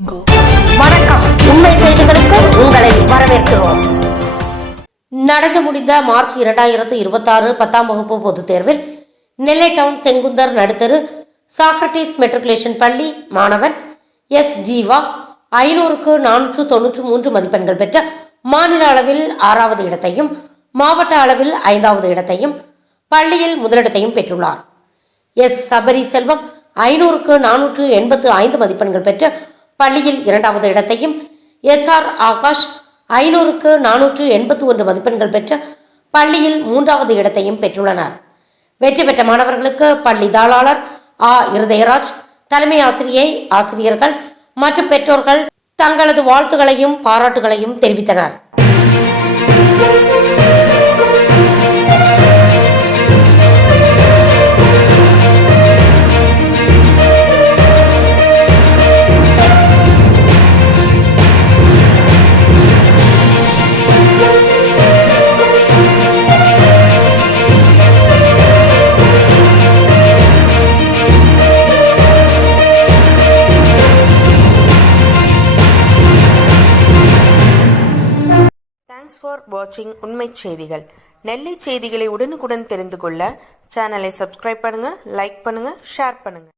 வணக்கம். உண்மை செய்திகளுக்கு உங்களை வரவேற்கிறோம். நடந்து முடிந்த மார்ச் 2026 10ஆம் வகுப்பு பொதுத் தேர்வில் நெல்லை டவுன் செங்குந்தர் நடுத்தரு சாக்ரட்டிஸ் மெட்ரிகுலேஷன் பள்ளி மாணவன் எஸ். ஜீவா 500க்கு 493 மதிப்பெண்கள் பெற்ற மாநில அளவில் 6வது இடத்தையும் மாவட்ட அளவில் 5வது இடத்தையும் பள்ளியில் முதலிடத்தையும் பெற்றுள்ளார். எஸ். சபரி செல்வம் 500க்கு 485 மதிப்பெண்கள் பெற்று பள்ளியில் 2வது இடத்தையும், எஸ். ஆர். ஆகாஷ் 500க்கு 481 மதிப்பெண்கள் பெற்று பள்ளியில் 3வது இடத்தையும் பெற்றுள்ளனர். வெற்றி பெற்ற மாணவர்களுக்கு பள்ளி தாளாளர் ஆ. இருதயராஜ், தலைமை ஆசிரியை, ஆசிரியர்கள் மற்றும் பெற்றோர்கள் தங்களது வாழ்த்துக்களையும் பாராட்டுகளையும் தெரிவித்தனர். தேங்க்ஸ் ஃபார் வாட்சிங் உண்மை செய்திகள். நெல்லை செய்திகளை உடனுக்குடன் தெரிந்து கொள்ள சேனலை சப்ஸ்கிரைப் பண்ணுங்க, லைக் பண்ணுங்க, ஷேர் பண்ணுங்க.